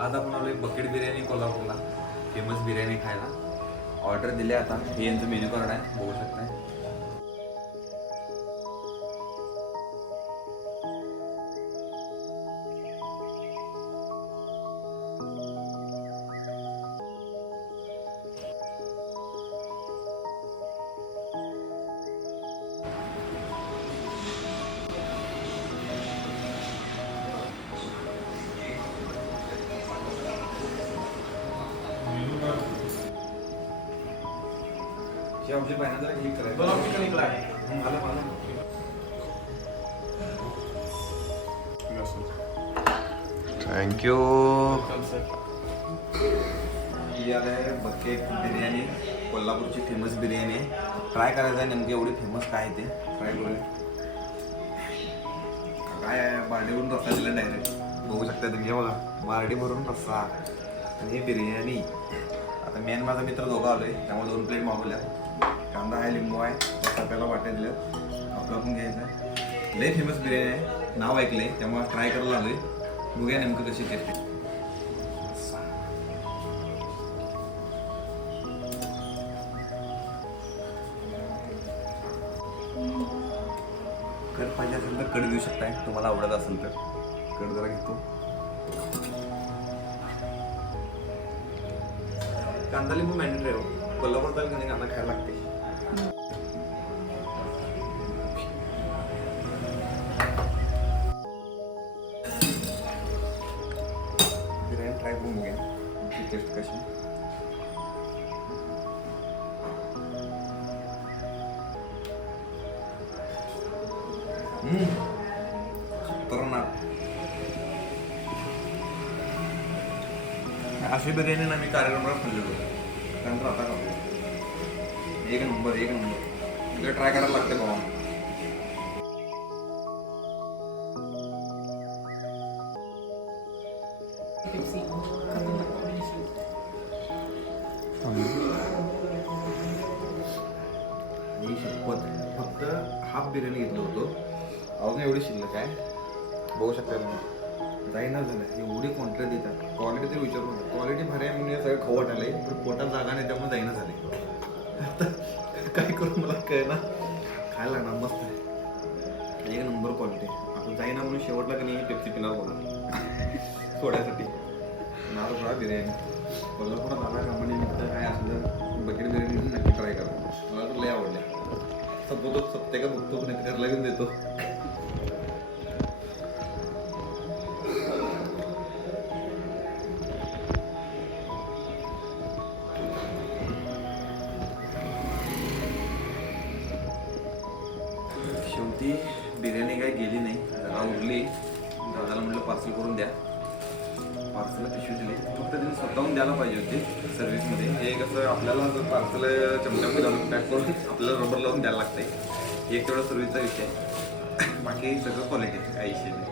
आज आपण आलो बकेट बिर्याणी कोल्हापूरला, फेमस बिर्याणी खायला. ऑर्डर दिले. आता हे यांचं मेन्यू कार्ड आहे, बघू शकताय. आमची पाहिजे जरा क्लिक करायचं. थँक्यू. ही आहे बकेट बिर्याणी, कोल्हापूरची फेमस बिर्याणी आहे. ट्राय करायचं आहे नेमकी एवढी फेमस काय आहे ते ट्राय करूया. काय आहे, बार्डीवरून रस्सा दिला डायरेक्ट, बघू शकता तुम्ही. हे बघा, बार्डी भरून रस्सा आणि ही बिर्याणी. आता मेन माझा मित्र दोघं आलोय, त्यामुळे 2 प्लेट मागवल्या. कांदा आहे, लिंबू आहे, आपल्याला वाटायला दिलं, आपलं आपण घ्यायचं आहे. लय फेमस बिर्याणी आहे, नाव ऐकलंय, त्यामुळे ट्राय करायला आलोय. बघूया नेमकं कशी टेस्ट आहे. कड पाहिजे असेल तर कड घेऊ शकताय, तुम्हाला आवडत असेल तर. कड जरा घेतो. कांदा लिंबू मॅन्डेटरी आहे, कोल्हापूर तालुक्याने कांदा खायला लागते. बिर्याणी ट्राय करून बघूया टेस्ट कशी. खतरनाक. अशी बिर्याणी ना मी कार्यक्रमाला खाल्लेलो, त्यानंतर आता खातो. एक नंबर, एक नंबर. तिकडे ट्राय करायला लागते बाबा. ही शपथ, फक्त हाफ बिर्याणी घेतलं होतो, अजून एवढी शिल्लक आहे, बघू शकता तुम्ही. जाईना झालं, एवढी क्वांटिटी देतात. क्वालिटी ते विचारू नका, क्वालिटी भारी आहे म्हणजे सगळं खाऊ वाटायला, पण पोटात जागा नाही, त्यामुळे जाईना झाले. आता काय करू मला कळना, खायला लागणार. मस्त आहे, एक नंबर क्वालिटी. आता जाईना म्हणून शेवटला की नाही पेप्सी पिणार बघा सोड्यासाठी. नाव थोडा बिर्याणी कोल्हापुरात आला कंपनी मित्र काय असलं बकेट बिर्याणी नक्की ट्राय करा, मला तर लय आवडल्या. सपोतो सत्य का बघतो, पण घरला घेऊन देतो. शेवटी बिर्याणी काही गेली नाही, जरा उरली. दादाला म्हटलं पार्सल करून द्या, पार्सल पिशवी दिली. फक्त त्यांनी स्वतःहून द्यायला पाहिजे होते सर्व्हिसमध्ये. हे कसं आपल्याला जर पार्सल चमच्यामध्ये घालून पॅक करून आपल्याला रबर लावून द्यायला लागतंय. एक तेवढा सर्व्हिसचा विषय आहे, बाकी सगळं क्वालिटी आहे, काही विषय नाही.